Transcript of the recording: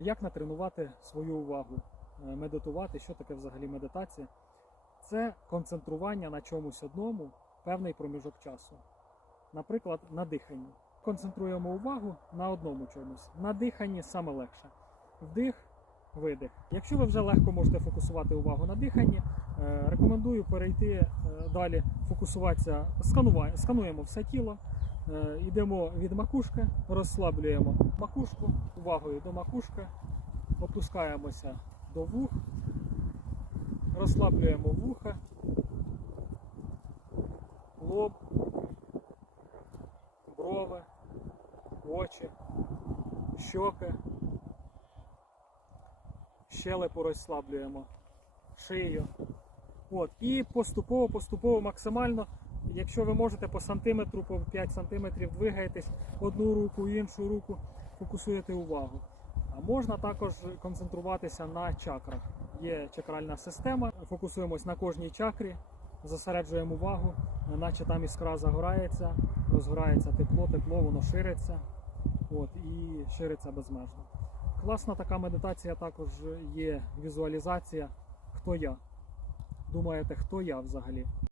Як натренувати свою увагу, е, медитувати, що таке взагалі медитація? Це концентрування на чомусь одному певний проміжок часу. Наприклад, на диханні. Концентруємо увагу на одному чомусь. На диханні саме легше. Вдих, видих. Якщо ви вже легко можете фокусувати увагу на диханні, е, рекомендую перейти е, далі, фокусуватися, скануємо все тіло. Е, Йдемо від макушки, розслаблюємо макушку, увагою до макушки, опускаємося до вух, розслаблюємо вуха, лоб, брови, очі, щоки, щелепу розслаблюємо, шию. От. І поступово, поступово, максимально, якщо ви можете по сантиметру, по 5 сантиметрів двигаєтесь одну руку, іншу руку, фокусуєте увагу. А можна також концентруватися на чакрах. Є чакральна система, фокусуємось на кожній чакрі, зосереджуємо увагу, наче там іскра загорається, розгорається тепло, тепло, воно шириться. От, і шириться безмежно. Класна така медитація також є візуалізація, хто я. Думаєте, хто я взагалі?